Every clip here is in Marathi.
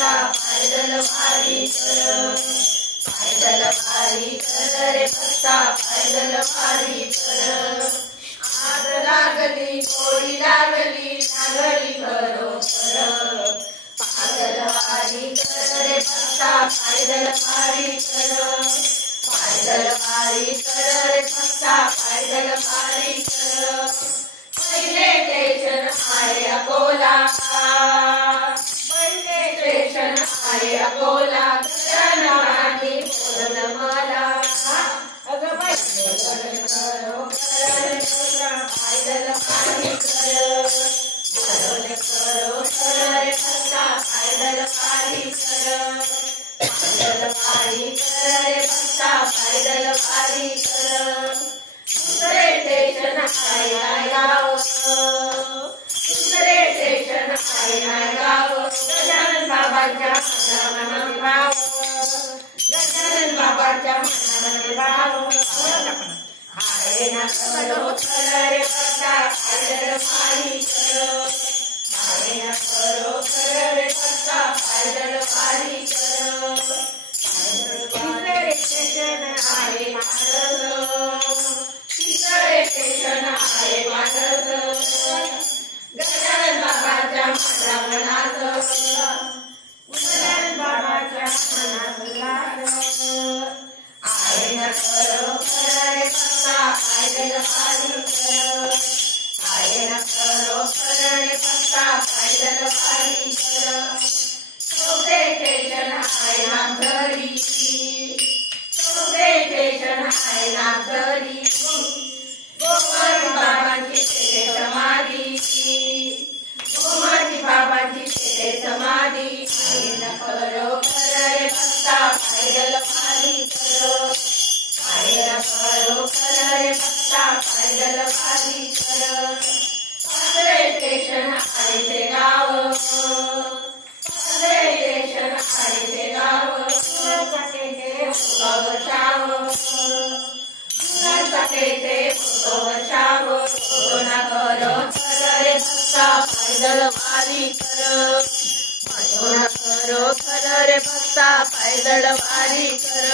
पत्ता पायदल वारी कर, पायदल वारी कर रे पत्ता पायदल वारी कर। आग लागली गोडी लागली लागली खरोखर, पायदल वारी कर रे पत्ता पायदल वारी कर, पायदल वारी कर रे पत्ता पायदल वारी कर। पहिले स्टेशन आहे अकोला, पहिले स्टेशन आहे अकोला, गगनबाई बोलल मला अगं बाई करो पायदल वारी कर, बोलल करो रे पत्ता पायदल वारी कर, पायदल वारी कर रे पत्ता पायदल वारी कर। दुसरे स्टेशन आहे गाव, दुसरे स्टेशन आहे गाव, गजानन बाबांच्या मनामध्ये भाव, गजानन बाबांच्या मनामध्ये भाव। आहे ना खरोखर रे पत्ता पायदल वारी कर, आहे ना खरोखर रे पत्ता पायदल वारी कर। तिसरे स्टेशन आहे माणस, तिसरे स्टेशन आहे माणस, गजानन बाबाच्या मनात, गजानन बाबाच्या मनात आहे ना खरोखर रे पत्ता पायदल वारी कर, आहे ना खरोखर रे पत्ता पायदल वारी कर। चौथे स्टेशन आहे नागरी, चौथे स्टेशन आहे नागरी, गोमाजी बाबांची तेथे समाधी, गोमाजी बाबांची तेथे समाधी। आहे ना खरोखर रे पत्ता पायदल वारी कर, आहे ना खरोखर रे पत्ता पायदल वारी कर। पाचवे स्टेशन आहे ते गाव, पाचवे स्टेशन आहे ते गाव, पायदल वारी कर, खरोखर रे पत्ता पायदल वारी कर,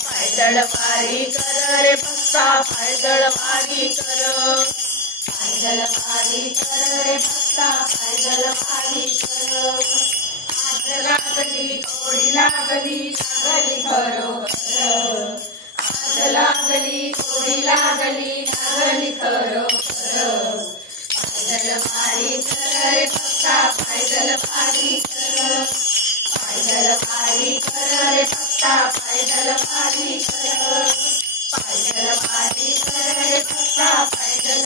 पायदल वारी कर रे पत्ता पायदल वारी कर, पायदल वारी कर रे पत्ता पायदल वारी कर। आग लागली गोडी लागली लागली खरोखर, आग लागली गोडी लागली लागली खरोखर, पायदल वारी कर रे पत्ता पायदल वारी कर, पायदल वारी कर रे पत्ता पायदल वारी कर।